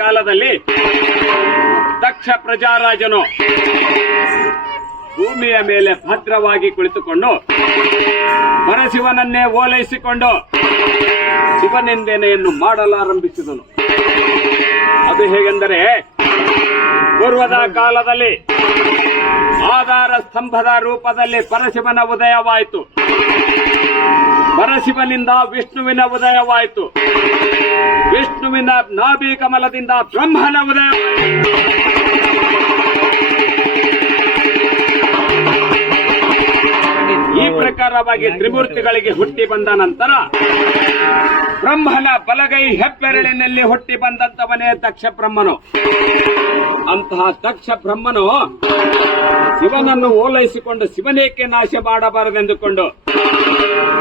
ಕಾಲದಲ್ಲಿ ದಕ್ಷ ಪ್ರಜಾರಾಜನು ಭೂಮಿಯ ಮೇಲೆ ಭದ್ರವಾಗಿ ಕುಳಿತುಕೊಂಡು ಪರಶಿವನನ್ನೇ ಓಲೈಸಿಕೊಂಡು ಶಿವನಿಂದೆನೆಯನ್ನು ಮಾಡಲಾರಂಭಿಸಿದನು. ಅದು ಹೇಗೆಂದರೆ, ಪೂರ್ವದ ಕಾಲದಲ್ಲಿ ಆಧಾರ ಸ್ತಂಭದ ರೂಪದಲ್ಲಿ ಪರಶಿವನ ಉದಯವಾಯಿತು. ಪರಶಿವನಿಂದ ವಿಷ್ಣುವಿನ ಉದಯವಾಯಿತು. ವಿಷ್ಣುವಿನ ನಾಭಿ ಕಮಲದಿಂದ ಬ್ರಹ್ಮನ ಉದಯವಾಯಿತು. ಈ ಪ್ರಕಾರವಾಗಿ ತ್ರಿಮೂರ್ತಿಗಳಿಗೆ ಹುಟ್ಟಿ ಬಂದ ನಂತರ ಬ್ರಹ್ಮನ ಬಲಗೈ ಹೆಬ್ಬೆರಳಿನಲ್ಲಿ ಹುಟ್ಟಿ ಬಂದಂತವನೇ ದಕ್ಷ ಬ್ರಹ್ಮನು. ಅಂತಹ ದಕ್ಷ ಬ್ರಹ್ಮನು ಶಿವನನ್ನು ಓಲೈಸಿಕೊಂಡು ಶಿವನೇಕೆ ನಾಶ ಮಾಡಬಾರದೆಂದುಕೊಂಡು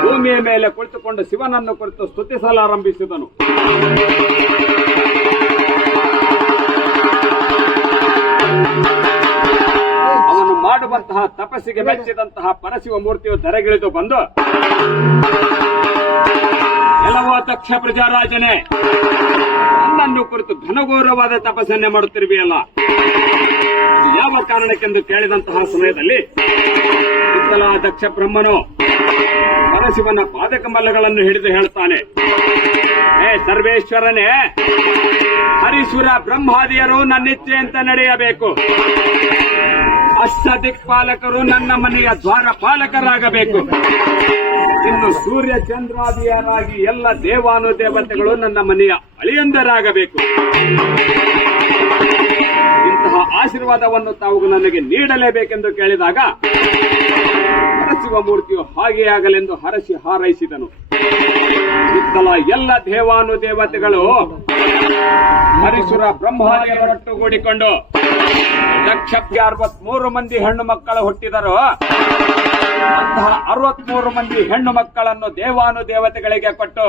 ಭೂಮಿಯ ಮೇಲೆ ಕುಳಿತುಕೊಂಡು ಶಿವನನ್ನು ಕುರಿತು ಸ್ತುತಿಸಲಾರಂಭಿಸಿದನು. ಅವನು ಮಾಡುವಂತಹ ತಪಸ್ಸಿಗೆ ಮೆಚ್ಚಿದಂತಹ ಪರಶಿವ ಮೂರ್ತಿಯು ಧರೆಗಿಳಿದು ಬಂದು, ಎಲ್ಲವೋ ದಕ್ಷ ಪ್ರಜಾರಾಜನೇ, ನನ್ನನ್ನು ಕುರಿತು ಘನಘೋರವಾದ ತಪಸ್ಸನ್ನೇ ಮಾಡುತ್ತಿರುವೆಯಲ್ಲ, ಯಾವ ಕಾರಣಕ್ಕೆಂದು ಕೇಳಿದಂತಹ ಸಮಯದಲ್ಲಿ ದಕ್ಷ ಬ್ರಹ್ಮನು ಪರಶಿವನ ಪಾದಕಮಲಗಳನ್ನು ಹಿಡಿದು ಹೇಳ್ತಾನೆ, ಸರ್ವೇಶ್ವರನೇ, ಹರೀಶ್ವರ ಬ್ರಹ್ಮಾದಿಯರು ನನ್ನಿಚ್ಛೆಯಂತೆ ನಡೆಯಬೇಕು. ಅಷ್ಟದಿಕ್ಪಾಲಕರು ನನ್ನ ಮನೆಯ ದ್ವಾರಪಾಲಕರಾಗಬೇಕು. ಇನ್ನು ಸೂರ್ಯ ಚಂದ್ರಾದಿಯರಾಗಿ ಎಲ್ಲ ದೇವಾನುದೇವತೆಗಳು ನನ್ನ ಮನೆಯ ಅಳಿಯಂದರಾಗಬೇಕು. ಇಂತಹ ಆಶೀರ್ವಾದವನ್ನು ತಾವು ನನಗೆ ನೀಡಲೇಬೇಕೆಂದು ಕೇಳಿದಾಗ ಪರಶಿವ ಮೂರ್ತಿಯು ಹಾಗೇ ಆಗಲೆಂದು ಹರಸಿ ಹಾರೈಸಿದನು. ಇತ್ತಲ ಎಲ್ಲ ದೇವಾನುದೇವತೆಗಳು ಹರೀಶ್ವರ ಬ್ರಹ್ಮಾದಿಯರೊಟ್ಟುಗೂಡಿಕೊಂಡು ದಕ್ಷಕ್ಕೆ 63 ಮಂದಿ ಹೆಣ್ಣು ಮಕ್ಕಳು ಹುಟ್ಟಿದರು. ಅಂತಹ 63 ಮಂದಿ ಹೆಣ್ಣು ಮಕ್ಕಳನ್ನು ದೇವಾನುದೇವತೆಗಳಿಗೆ ಕೊಟ್ಟು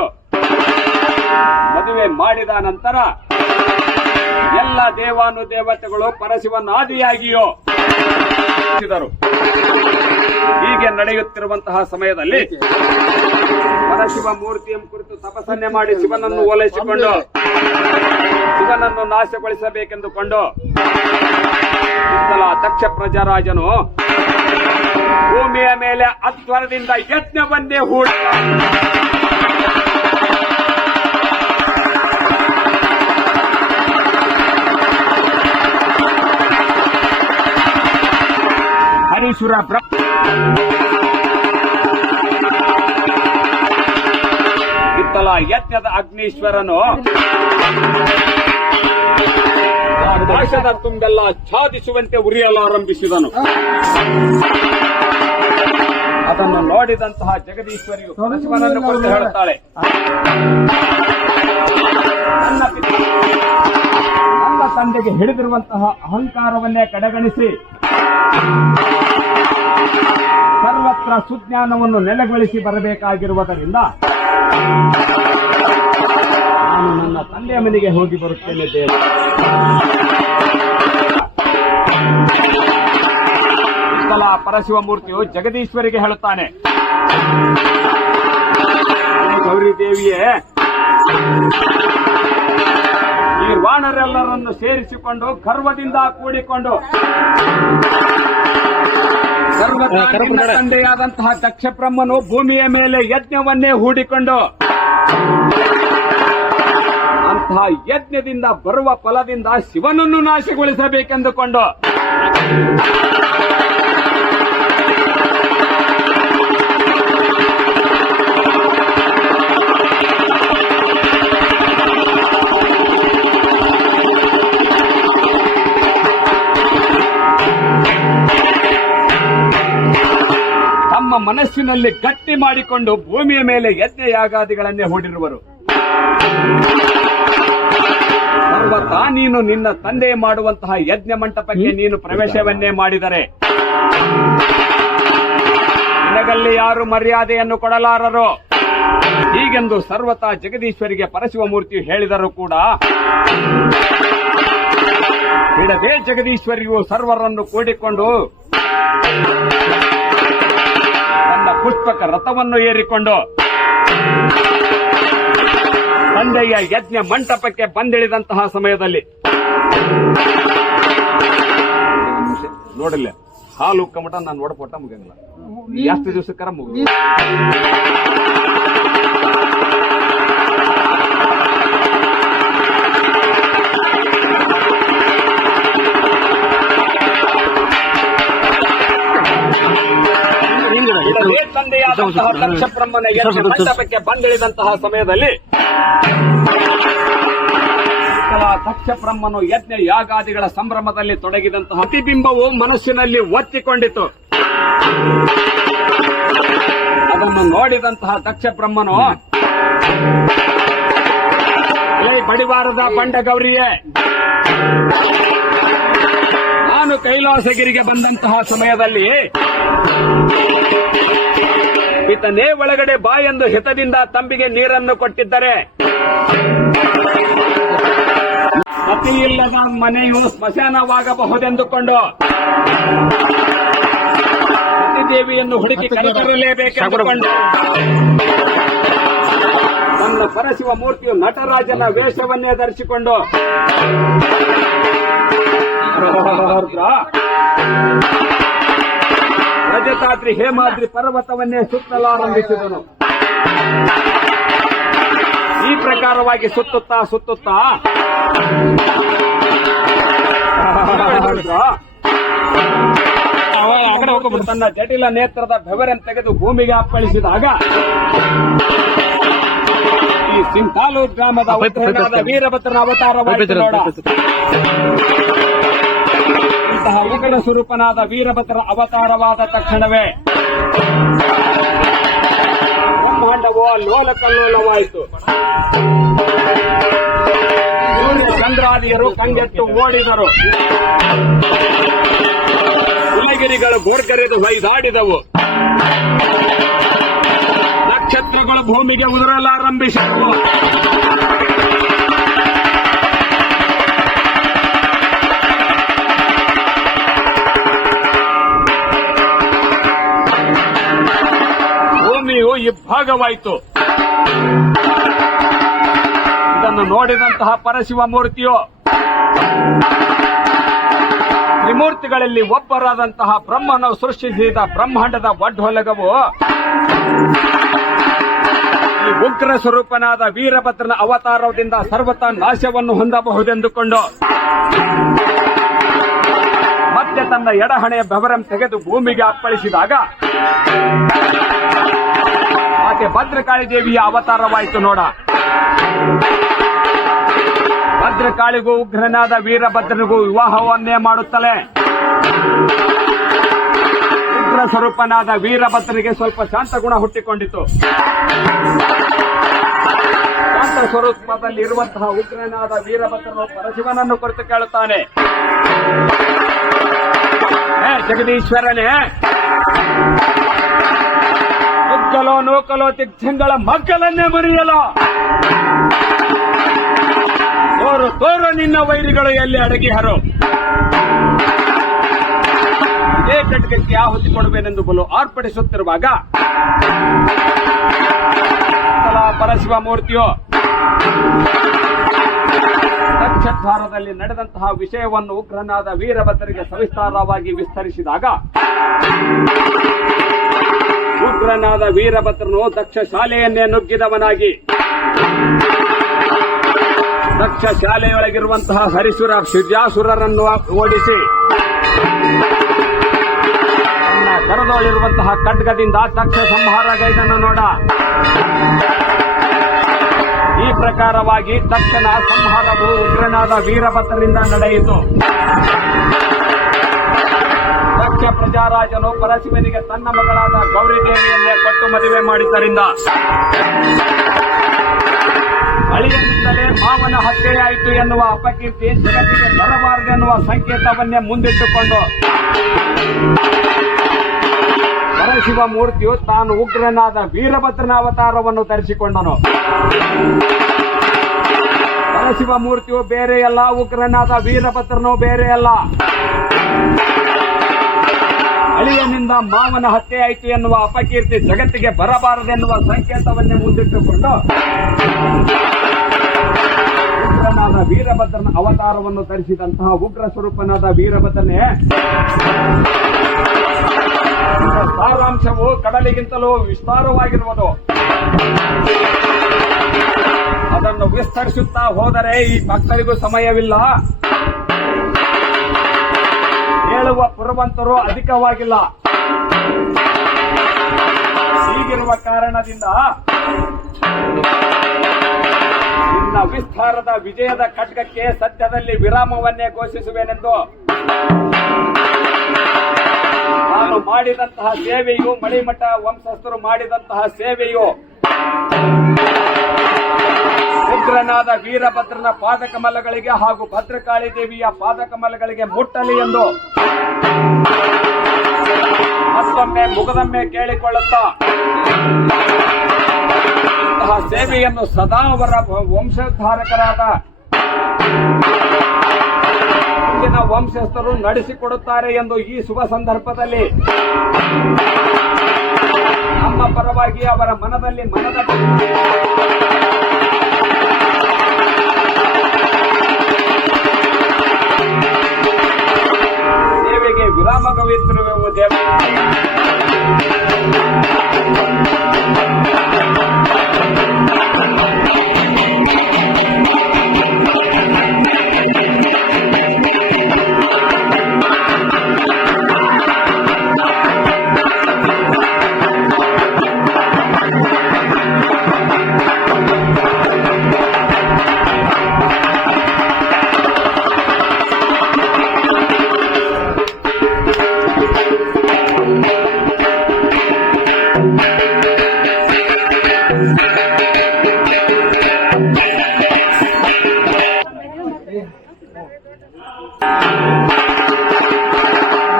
ಮದುವೆ ಮಾಡಿದ ನಂತರ ಎಲ್ಲ ದೇವಾನುದೇವತೆಗಳು ಪರಶಿವನಾದಿಯಾಗಿಯೋ ಹೀಗೆ ನಡೆಯುತ್ತಿರುವಂತಹ ಸಮಯದಲ್ಲಿ ಪರಶಿವ ಮೂರ್ತಿಯ ಕುರಿತು ತಪಸ್ಸನ್ನೇ ಮಾಡಿ ಶಿವನನ್ನು ಓಲೈಸಿಕೊಂಡು ಶಿವನನ್ನು ನಾಶಗೊಳಿಸಬೇಕೆಂದುಕೊಂಡು ದಕ್ಷ ಪ್ರಜಾರಾಜನು ಭೂಮಿಯ ಮೇಲೆ ಅಧ್ವರದಿಂದ ಯಜ್ಞವನ್ನೇ ಹೂಡ ಹರೀಶ್ವರ ಇತ್ತಲ ಯಜ್ಞದ ಅಗ್ನೀಶ್ವರನು ಆಕಾಶದ ತುಂಬೆಲ್ಲ ಛಾದಿಸುವಂತೆ ಉರಿಯಲಾರಂಭಿಸಿದನು. ಅದನ್ನು ನೋಡಿದಂತಹ ಜಗದೀಶ್ವರಿಯು ಪರಶಿವನನ್ನು ಕುರಿತು ಹೇಳುತ್ತಾಳೆ, ನನ್ನ ತಂದೆಗೆ ಹಿಡಿದಿರುವಂತಹ ಅಹಂಕಾರವನ್ನೇ ಕಡೆಗಣಿಸಿ ಸರ್ವತ್ರ ಸುಜ್ಞಾನವನ್ನು ನೆಲೆಗೊಳಿಸಿ ಬರಬೇಕಾಗಿರುವುದರಿಂದ ನಾನು ನನ್ನ ತಂದೆಯ ಮನೆಗೆ ಹೋಗಿ ಬರುತ್ತೇನೆ ದೇವ. ಪರಶಿವ ಮೂರ್ತಿಯು ಜಗದೀಶ್ವರಿಗೆ ಹೇಳುತ್ತಾನೆ, ಗೌರಿ ದೇವಿಯೇ, ಈ ವಾಣರೆಲ್ಲರನ್ನು ಸೇರಿಸಿಕೊಂಡು ಗರ್ವದಿಂದ ಕೂಡಿಕೊಂಡು ತಂದೆಯಾದಂತಹ ದಕ್ಷ ಬ್ರಹ್ಮನು ಭೂಮಿಯ ಮೇಲೆ ಯಜ್ಞವನ್ನೇ ಹೂಡಿಕೊಂಡು ಅಂತಹ ಯಜ್ಞದಿಂದ ಬರುವ ಫಲದಿಂದ ಶಿವನನ್ನು ನಾಶಗೊಳಿಸಬೇಕೆಂದುಕೊಂಡು ತಮ್ಮ ಮನಸ್ಸಿನಲ್ಲಿ ಗಟ್ಟಿ ಮಾಡಿಕೊಂಡು ಭೂಮಿಯ ಮೇಲೆ ಯಜ್ಞ ಯಾಗಾದಿಗಳನ್ನೇ ಹೂಡಿರುವರು. ಸರ್ವತಾ ನೀನು ನಿನ್ನ ತಂದೆ ಮಾಡುವಂತಹ ಯಜ್ಞ ಮಂಟಪಕ್ಕೆ ನೀನು ಪ್ರವೇಶವನ್ನೇ ಮಾಡಿದರೆ ನಿನಗಲ್ಲಿ ಯಾರು ಮರ್ಯಾದೆಯನ್ನು ಕೊಡಲಾರರು. ಹೀಗೆಂದು ಸರ್ವತಾ ಜಗದೀಶ್ವರಿಗೆ ಪರಶಿವ ಮೂರ್ತಿಯು ಹೇಳಿದರೂ ಕೂಡ ಬಿಡದೆ ಜಗದೀಶ್ವರಿಯು ಸರ್ವರನ್ನು ಕೂಡಿಕೊಂಡು ತನ್ನ ಪುಷ್ಪಕ ರಥವನ್ನು ಏರಿಕೊಂಡು ತಂದೆಯ ಯಜ್ಞ ಮಂಟಪಕ್ಕೆ ಬಂದಿಳಿದಂತಹ ಸಮಯದಲ್ಲಿ ನೋಡಿಲ್ಲ ಹಾಲು ಉಕ್ಕಮಟ ನಾನು ನೋಡ್ಕೊಟ್ಟ ಮುಗಿಯಂಗಿಲ್ಲ ಎಷ್ಟು ದಿವಸಕ್ಕಾರ ಮುಗಿದ ತಂದೆಯಾದಂತಹ ದಕ್ಷ ಬ್ರಹ್ಮನ ಯಜ್ಞ ಮಂಟಪಕ್ಕೆ ಬಂದಿಳಿದಂತಹ ಸಮಯದಲ್ಲಿ ದಕ್ಷ ಬ್ರಹ್ಮನು ಯಜ್ಞ ಯಾಗಾದಿಗಳ ಸಂಭ್ರಮದಲ್ಲಿ ತೊಡಗಿದಂತಹ ಪ್ರತಿಬಿಂಬವು ಮನಸ್ಸಿನಲ್ಲಿ ಒತ್ತಿಕೊಂಡಿತು. ಅದನ್ನು ನೋಡಿದಂತಹ ದಕ್ಷ ಬ್ರಹ್ಮನು, ಬಡಿವಾರದ ಬಂಡಗೌರಿಯೇ, ನಾನು ಕೈಲಾಸಗಿರಿಗೆ ಬಂದಂತಹ ಸಮಯದಲ್ಲಿ ಈತನೇ ಒಳಗಡೆ ಬಾ ಎಂದು ಹಿತದಿಂದ ತಂಬಿಗೆ ನೀರನ್ನು ಕೊಟ್ಟಿದ್ದರೆ ಸತಿಯಿಲ್ಲದ ಮನೆಯು ಸ್ಮಶಾನವಾಗಬಹುದೆಂದುಕೊಂಡು ಸತಿದೇವಿಯನ್ನು ಹುಡುಕಿ ಕರೆತರಲೇಬೇಕೆಂದುಕೊಂಡು ನನ್ನ ಪರಶಿವ ಮೂರ್ತಿಯು ನಟರಾಜನ ವೇಷವನ್ನೇ ಧರಿಸಿಕೊಂಡು ರಜತಾದ್ರಿ ಹೇಮಾದ್ರಿ ಪರ್ವತವನ್ನೇ ಸುತ್ತಲಾರಂಭಿಸಿದನು. ಈ ಪ್ರಕಾರವಾಗಿ ಸುತ್ತುತ್ತಾ ತನ್ನ ಜಟಿಲ ನೇತ್ರದ ಬೆವರನ್ನು ತೆಗೆದು ಭೂಮಿಗೆ ಅಪ್ಪಳಿಸಿದಾಗ ಈ ಸಿಂತಾಲೂರು ಗ್ರಾಮದ ಉತ್ತರನಾದ ವೀರಭದ್ರನ ಅವತಾರವಾಯಿತು ನೋಡ. ಇಂತಹ ಉಗ್ರ ಸ್ವರೂಪನಾದ ವೀರಭದ್ರ ಅವತಾರವಾದ ತಕ್ಷಣವೇ ಬ್ರಹ್ಮಾಂಡವೋ ಲೋಲಕಲ್ಲೋಲವಾಯಿತು. ಸೂರ್ಯ ಚಂದ್ರಾದಿಯರು ಕಂಗೆಟ್ಟು ಓಡಿದರು. ಕುಲಗಿರಿಗಳು ಗೋರ್ಗರೆದು ಹೊಯ್ದಾಡಿದವು. ನಕ್ಷತ್ರಗಳು ಭೂಮಿಗೆ ಉದುರಲಾರಂಭಿಸಿದವು. ಭೂಮಿಯು ಇಬ್ಬಾಗವಾಯಿತು. ಇದನ್ನು ನೋಡಿದಂತಹ ಪರಶಿವ ಮೂರ್ತಿಯು ತ್ರಿಮೂರ್ತಿಗಳಲ್ಲಿ ಒಬ್ಬರಾದಂತಹ ಬ್ರಹ್ಮನು ಸೃಷ್ಟಿಸಿದ ಬ್ರಹ್ಮಾಂಡದ ಒಡ್ಡೊಲಗವು ಈ ಉಗ್ರ ಸ್ವರೂಪನಾದ ವೀರಭದ್ರನ ಅವತಾರದಿಂದ ಸರ್ವತಾ ನಾಶವನ್ನು ಹೊಂದಬಹುದೆಂದುಕೊಂಡು ಮತ್ತೆ ತನ್ನ ಎಡಹಣೆಯ ಬೆವರನ್ನು ತೆಗೆದು ಭೂಮಿಗೆ ಅಪ್ಪಳಿಸಿದಾಗ ಆಕೆ ಭದ್ರಕಾಳಿ ದೇವಿಯ ಅವತಾರವಾಯಿತು ನೋಡ. ಭದ್ರಕಾಳಿಗೂ ಉಗ್ರನಾದ ವೀರಭದ್ರನಿಗೂ ವಿವಾಹವನ್ನೇ ಮಾಡುತ್ತಲೇ ಉಗ್ರ ಸ್ವರೂಪನಾದ ವೀರಭದ್ರನಿಗೆ ಸ್ವಲ್ಪ ಶಾಂತ ಗುಣ ಹುಟ್ಟಿಕೊಂಡಿತು. ಶಾಂತ ಸ್ವರೂಪದಲ್ಲಿ ಇರುವಂತಹ ಉಗ್ರನಾದ ವೀರಭದ್ರನು ಪರಶಿವನನ್ನು ಕುರಿತು ಕೇಳುತ್ತಾನೆ, ಜಗದೀಶ್ವರನೇ, ನುಗ್ಗಲೋ ನೂಕಲೋ ದಿಗ್ಜಂಗಳ ಮಕ್ಕಳನ್ನೇ ಮರೆಯಲೋ, ತೋರು ನಿನ್ನ ವೈರಿಗಳು ಎಲ್ಲಿ ಅಡಗಿಹರು, ಇದೇ ಖಡ್ಗಕ್ಕೆ ಆಹುತಿ ಕೊಡುವೆನೆಂದು ಬಲು ಆರ್ಪಡಿಸುತ್ತಿರುವಾಗ ಪರಶಿವ ಮೂರ್ತಿಯು ದಕ್ಷದ್ವಾರದಲ್ಲಿ ನಡೆದಂತಹ ವಿಷಯವನ್ನು ಉಗ್ರನಾದ ವೀರಭದ್ರರಿಗೆ ಸವಿಸ್ತಾರವಾಗಿ ವಿಸ್ತರಿಸಿದಾಗ ಉಗ್ರನಾದ ವೀರಭದ್ರನು ದಕ್ಷ ಶಾಲೆಯನ್ನೇ ನುಗ್ಗಿದವನಾಗಿ ದಕ್ಷ ಶಾಲೆಯೊಳಗಿರುವಂತಹ ಹರಿಸುರ ಶಿರ್ಜಾಸುರರನ್ನು ಓಡಿಸಿ ತನ್ನ ಕರದೊಳಿರುವಂತಹ ಖಡ್ಗದಿಂದ ದಕ್ಷ ಸಂಹಾರಗೈದನು ನೋಡ. ಈ ಪ್ರಕಾರವಾಗಿ ದಕ್ಷನ ಸಂಹಾರವು ಉಗ್ರನಾದ ವೀರಭದ್ರರಿಂದ ನಡೆಯಿತು. ದಕ್ಷ ಪ್ರಜಾರಾಜನು ಪರಶಿವನಿಗೆ ತನ್ನ ಮಗಳಾದ ಗೌರಿದೇವಿಯನ್ನೇ ಕೊಟ್ಟು ಮದುವೆ ಮಾಡಿದ್ದರಿಂದ ಅಳಿಯನಿಂದಲೇ ಮಾವನ ಹತ್ಯೆಯಾಯಿತು ಎನ್ನುವ ಅಪಕೀರ್ತಿ ಜಗತ್ತಿಗೆ ಬರಬಾರದೆನ್ನುವ ಸಂಕೇತವನ್ನೇ ಮುಂದಿಟ್ಟುಕೊಂಡು ಪರಶಿವ ಮೂರ್ತಿಯು ತಾನು ಉಗ್ರನಾದ ವೀರಭದ್ರನ ಅವತಾರವನ್ನು ಧರಿಸಿಕೊಂಡನು. ಪರಶಿವ ಮೂರ್ತಿಯು ಬೇರೆಯಲ್ಲ, ಉಗ್ರನಾದ ವೀರಭದ್ರನು ಬೇರೆಯಲ್ಲ. ಅಳಿಯನಿಂದ ಮಾವನ ಹತ್ಯೆಯಾಯಿತು ಎನ್ನುವ ಅಪಕೀರ್ತಿ ಜಗತ್ತಿಗೆ ಬರಬಾರದೆನ್ನುವ ಸಂಕೇತವನ್ನೇ ಮುಂದಿಟ್ಟುಕೊಂಡು ವೀರಭದ್ರನ ಅವತಾರವನ್ನು ಧರಿಸಿದಂತಹ ಉಗ್ರ ಸ್ವರೂಪನಾದ ವೀರಭದ್ರನೇ, ಸಾರಾಂಶವು ಕಡಲಿಗಿಂತಲೂ ವಿಸ್ತಾರವಾಗಿರುವುದು. ಅದನ್ನು ವಿಸ್ತರಿಸುತ್ತಾ ಹೋದರೆ ಈ ಭಕ್ತರಿಗೂ ಸಮಯವಿಲ್ಲ, ಹೇಳುವ ಪುರವಂತರು ಅಧಿಕವಾಗಿಲ್ಲ. ಹೀಗಿರುವ ಕಾರಣದಿಂದ ನಿನ್ನ ವಿಸ್ತಾರದ ವಿಜಯದ ಖಡ್ಗಕ್ಕೆ ಸದ್ಯದಲ್ಲಿ ವಿರಾಮವನ್ನೇ ಘೋಷಿಸುವೆನೆಂದು ನಾನು ಮಾಡಿದಂತಹ ಸೇವೆಯು, ಮಳಿಮಠ ವಂಶಸ್ಥರು ಮಾಡಿದಂತಹ ಸೇವೆಯು ಉಗ್ರನಾದ ವೀರಭದ್ರನ ಪಾದಕಮಲಗಳಿಗೆ ಹಾಗೂ ಭದ್ರಕಾಳಿ ದೇವಿಯ ಪಾದಕಮಲಗಳಿಗೆ ಮುಟ್ಟಲಿ ಎಂದು ಮತ್ತೊಮ್ಮೆ ಮುಗದೊಮ್ಮೆ ಕೇಳಿಕೊಳ್ಳುತ್ತಾ ಇಂತಹ ಸೇವೆಯನ್ನು ಸದಾ ಅವರ ವಂಶೋದ್ಧಾರಕರಾದ ಮುಂದಿನ ವಂಶಸ್ಥರು ನಡೆಸಿಕೊಡುತ್ತಾರೆ ಎಂದು ಈ ಶುಭ ಸಂದರ್ಭದಲ್ಲಿ ನಮ್ಮ ಪರವಾಗಿ ಅವರ ಮನದಲ್ಲಿ ಸೇವೆಗೆ ವಿರಾಮವಿತ್ತಿರುವೆವು ದೇವ.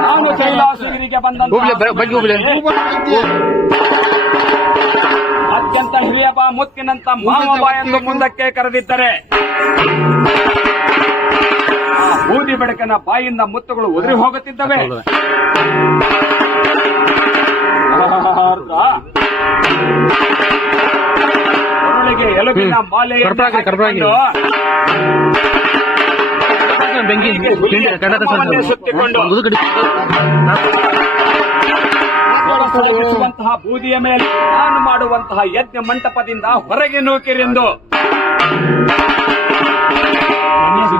ನಾನು ಕೈಲಾಸಗಿರಿಗೆ ಅತ್ಯಂತ ಹಿರಿಯ ಬಾ ಮುತ್ತಿನಂತ ಮಾವ ಎಂದು ಮುಂದಕ್ಕೆ ಕರೆದಿದ್ದರೆ ಬೂದಿ ಬೆಳಕಿನ ಬಾಯಿಂದ ಮುತ್ತುಗಳು ಉದುರಿ ಹೋಗುತ್ತಿದ್ದವೆ. ಕೊರಳಿಗೆ ಎಲುಬಿನ ಮಾಲೆಯನ್ನು ಸುತ್ತಿಕೊಂಡುವಂತಹ ಬೂದಿಯ ಮೇಲೆ ನಾನು ಮಾಡುವಂತಹ ಯಜ್ಞ ಮಂಟಪದಿಂದ ಹೊರಗೆ ನೂಕಿರೆಂದು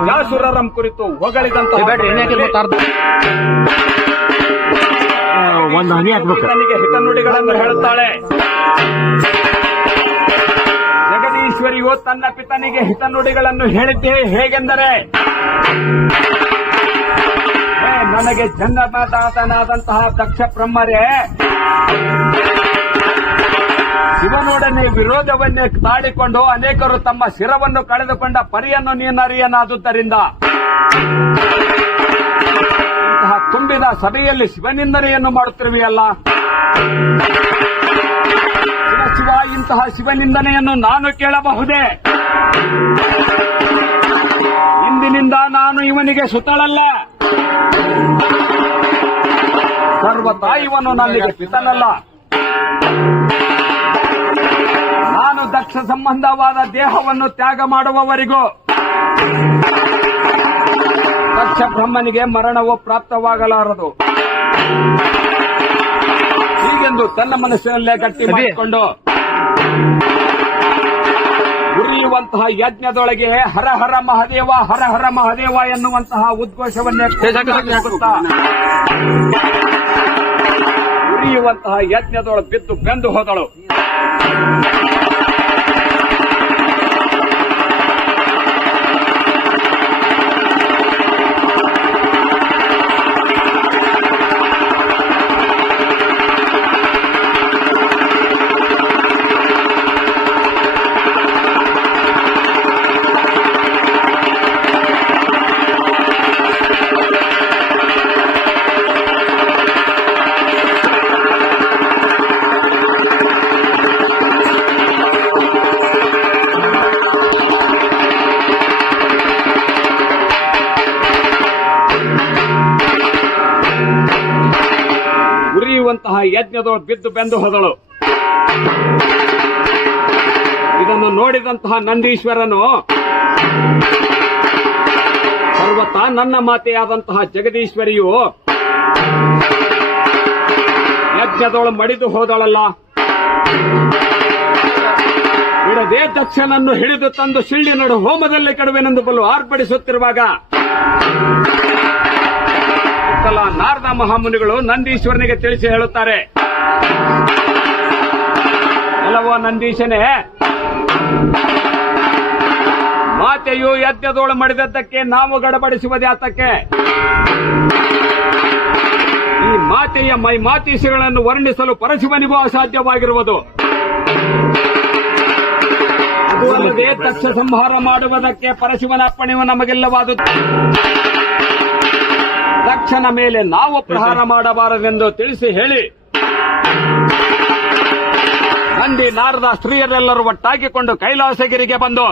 ಜಾಸುರರಂ ಕುರಿತು ಹೊಗಳಿದಂತಹ ತನಿಗೆ ಹಿತನುಡಿಗಳನ್ನು ಹೇಳುತ್ತಾಳೆ. ಜಗದೀಶ್ವರಿಯು ತನ್ನ ಪಿತನಿಗೆ ಹಿತನುಡಿಗಳನ್ನು ಹೇಳಿದ್ದೇ ಹೇಗೆಂದರೆ, ನನಗೆ ಜನ್ಮದಾತನಾದಂತಹ ದಕ್ಷ ಬ್ರಹ್ಮರೇ, ಶಿವನೊಡನೆ ವಿರೋಧವನ್ನೇ ತಾಳಿಕೊಂಡು ಅನೇಕರು ತಮ್ಮ ಶಿರವನ್ನು ಕಳೆದುಕೊಂಡ ಪರಿಯನ್ನು ನೀನರಿಯನಾದುದರಿಂದ ಇಂತಹ ತುಂಬಿದ ಸಭೆಯಲ್ಲಿ ಶಿವನಿಂದನೆಯನ್ನು ಮಾಡುತ್ತಿರುವೆಯಲ್ಲ. ಶಿವ ಇಂತಹ ಶಿವನಿಂದನೆಯನ್ನು ನಾನು ಕೇಳಬಹುದೇ? ಇಂದಿನಿಂದ ನಾನು ಇವನಿಗೆ ಸುತ್ತಳಲ್ಲ, ಸರ್ವತಾ ಇವನು ನನಗೆ ಪಿತನಲ್ಲ. ನಾನು ದಕ್ಷ ಸಂಬಂಧವಾದ ದೇಹವನ್ನು ತ್ಯಾಗ ಮಾಡುವವರೆಗೂ ದಕ್ಷ ಬ್ರಹ್ಮನಿಗೆ ಮರಣವು ಪ್ರಾಪ್ತವಾಗಲಾರದು. ಹೀಗೆಂದು ತನ್ನ ಮನಸ್ಸಿನಲ್ಲೇ ಗಟ್ಟಿ ಮಾಡಿಕೊಂಡು ಉರಿಯುವಂತಹ ಯಜ್ಞದೊಳಗೆ ಹರ ಹರ ಮಹದೇವ ಹರ ಹರ ಮಹದೇವ ಎನ್ನುವಂತಹ ಉದ್ಘೋಷವನ್ನೇ ಉರಿಯುವಂತಹ ಯಜ್ಞದೊಳಗೆ ಬಿದ್ದು ಬೆಂದು ಹೋದಳು. ಯಜ್ಞದೊಳಗೆ ಬಿದ್ದು ಬೆಂದು ಹೋದಳು. ಇದನ್ನು ನೋಡಿದಂತಹ ನಂದೀಶ್ವರನು ಪರ್ವತ ನನ್ನ ಮಾತೆಯಾದಂತಹ ಜಗದೀಶ್ವರಿಯು ಯಜ್ಞದೊಳು ಮಡಿದು ಹೋದಳಲ್ಲ, ಬಿಡದೆ ದಕ್ಷನನ್ನು ಹಿಡಿದು ತಂದು ಶಿಳ್ಳಿ ನಡು ಹೋಮದಲ್ಲಿ ಕೆಡುವೆನೆಂದು ಬಲು ಆರ್ಭಡಿಸುತ್ತಿರುವಾಗ ನಾರದ ಮಹಾಮುನಿಗಳು ನಂದೀಶ್ವರನಿಗೆ ತಿಳಿಸಿ ಹೇಳುತ್ತಾರೆ, ಅಲ್ಲವೋ ನಂದೀಶನೇ, ಮಾತೆಯು ಯಜ್ಞದೋಳು ಮಡಿದದ್ದಕ್ಕೆ ನಾವು ಗಡಬಡಿಸುವುದೇ ಆತಕ್ಕೆ. ಈ ಮಾತೆಯ ಮೈಮಾತೀಶಗಳನ್ನು ವರ್ಣಿಸಲು ಪರಶಿವನಿಗೂ ಅಸಾಧ್ಯವಾಗಿರುವುದು. ಅದು ಅಲ್ಲದೆ ದಕ್ಷ ಸಂಹಾರ ಮಾಡುವುದಕ್ಕೆ ಪರಶಿವನ ಅಪ್ಪಣೆಯು ನಮಗೆಲ್ಲವಾದುದು. ದಕ್ಷನ ಮೇಲೆ ನಾವು ಪ್ರಹಾರ ಮಾಡಬಾರದೆಂದು ತಿಳಿಸಿ ಹೇಳಿ ನಂದಿ ನಾರದ ಸ್ತ್ರೀಯರೆಲ್ಲರೂ ಒಟ್ಟಾಗಿಕೊಂಡು ಕೈಲಾಸಗಿರಿಗೆ ಬಂದು